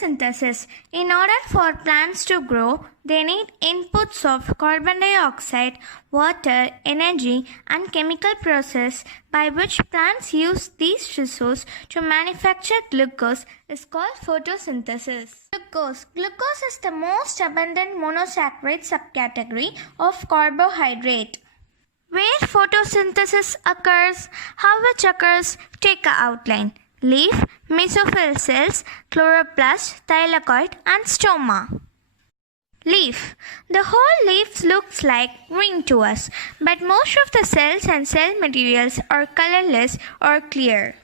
Photosynthesis. In order for plants to grow, they need inputs of carbon dioxide, water, energy, and chemical process by which plants use these resources to manufacture glucose is called photosynthesis. Glucose is the most abundant monosaccharide subcategory of carbohydrate. Where photosynthesis occurs, how it occurs, take a outline. Leaf, mesophyll cells, chloroplasts, thylakoid, and stoma. Leaf. The whole leaf looks like green to us, but most of the cells and cell materials are colorless or clear.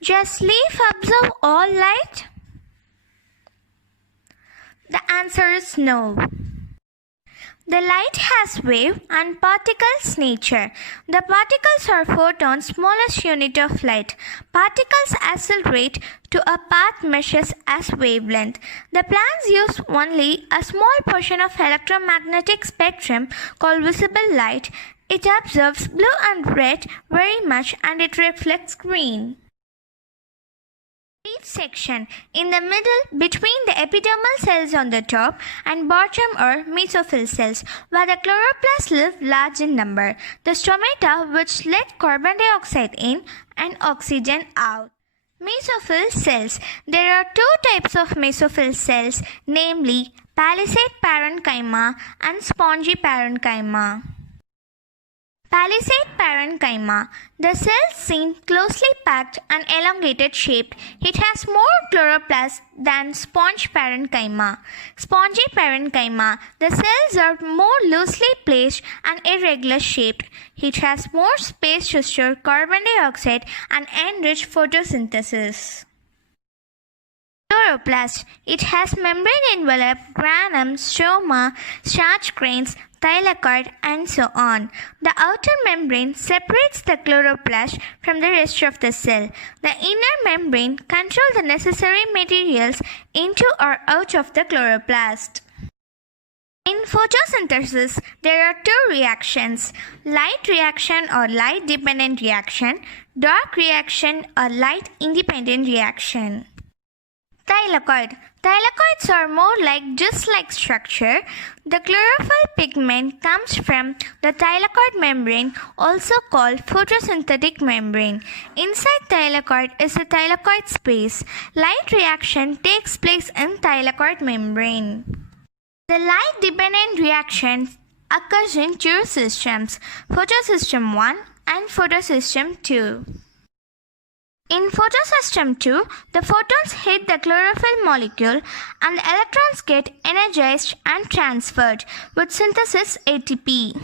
Does leaf absorb all light? The answer is no. The light has wave and particles nature. The particles are photons, smallest unit of light. Particles accelerate to a path measured as wavelength. The plants use only a small portion of electromagnetic spectrum called visible light. It absorbs blue and red very much and it reflects green. Leaf section. In the middle, between the epidermal cells on the top and bottom are mesophyll cells, where the chloroplasts live large in number. The stomata which let carbon dioxide in and oxygen out. Mesophyll cells. There are two types of mesophyll cells, namely palisade parenchyma and spongy parenchyma. Palisade parenchyma. The cells seem closely packed and elongated shaped. It has more chloroplasts than sponge parenchyma. Spongy parenchyma. The cells are more loosely placed and irregular shaped. It has more space to store carbon dioxide and enrich photosynthesis. Chloroplast. It has membrane envelope, granum, stoma, starch grains, thylakoid, and so on. The outer membrane separates the chloroplast from the rest of the cell. The inner membrane controls the necessary materials into or out of the chloroplast. In photosynthesis, there are two reactions: light reaction or light dependent reaction, dark reaction or light independent reaction. Thylakoid. Thylakoids are more like disc-like structure. The chlorophyll pigment comes from the thylakoid membrane, also called photosynthetic membrane. Inside thylakoid is the thylakoid space. Light reaction takes place in thylakoid membrane. The light-dependent reaction occurs in two systems, photosystem 1 and photosystem 2. In photosystem 2, the photons hit the chlorophyll molecule and the electrons get energized and transferred with synthesis ATP.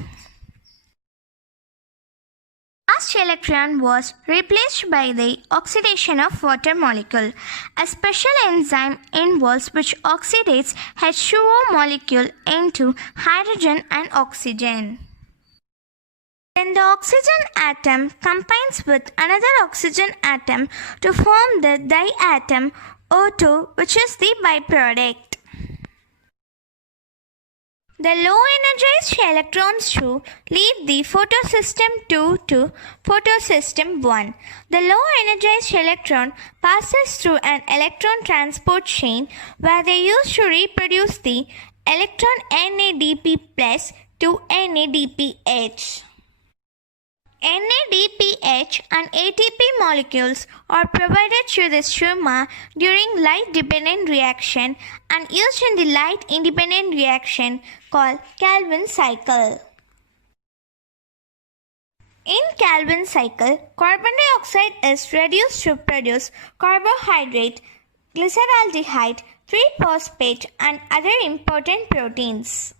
Last electron was replaced by the oxidation of water molecule. A special enzyme involves which oxidates H2O molecule into hydrogen and oxygen. Then the oxygen atom combines with another oxygen atom to form the diatom O2, which is the byproduct. The low-energized electrons too leave the photosystem 2 to photosystem 1. The low-energized electron passes through an electron transport chain where they use to reproduce the electron NADP plus to NADPH. NADPH and ATP molecules are provided to the stroma during light-dependent reaction and used in the light-independent reaction called Calvin cycle. In Calvin cycle, carbon dioxide is reduced to produce carbohydrate, glyceraldehyde, 3-phosphate, and other important proteins.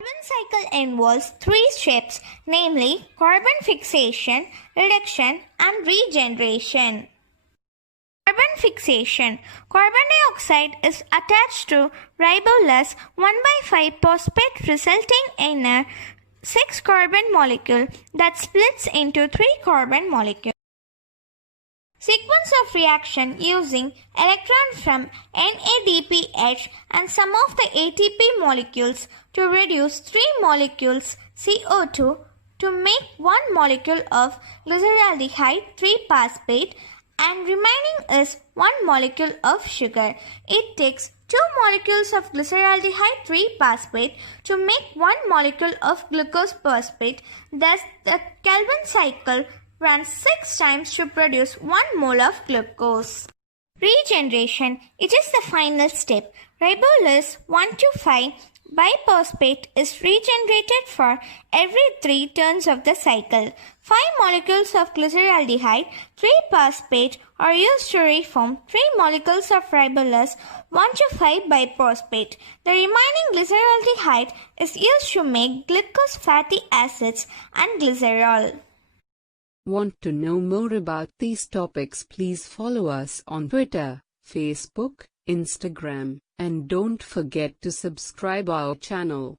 Calvin cycle involves three steps, namely carbon fixation, reduction, and regeneration. Carbon fixation. Carbon dioxide is attached to ribulose 1,5-phosphate resulting in a 6-carbon molecule that splits into 3 carbon molecules. Sequence of reaction using electron from NADPH and some of the ATP molecules to reduce 3 molecules CO2 to make 1 molecule of glyceraldehyde 3-phosphate and remaining is 1 molecule of sugar. It takes 2 molecules of glyceraldehyde 3-phosphate to make 1 molecule of glucose phosphate. Thus, the Calvin cycle runs 6 times to produce 1 mole of glucose. Regeneration. It is the final step. Ribulose 1,2,5 biphosphate is regenerated for every 3 turns of the cycle. 5 molecules of glyceraldehyde 3-phosphate are used to reform 3 molecules of ribulose 1,2,5 biphosphate. The remaining glyceraldehyde is used to make glucose fatty acids and glycerol. Want to know more about these topics? Please follow us on Twitter, Facebook, Instagram, and don't forget to subscribe our channel.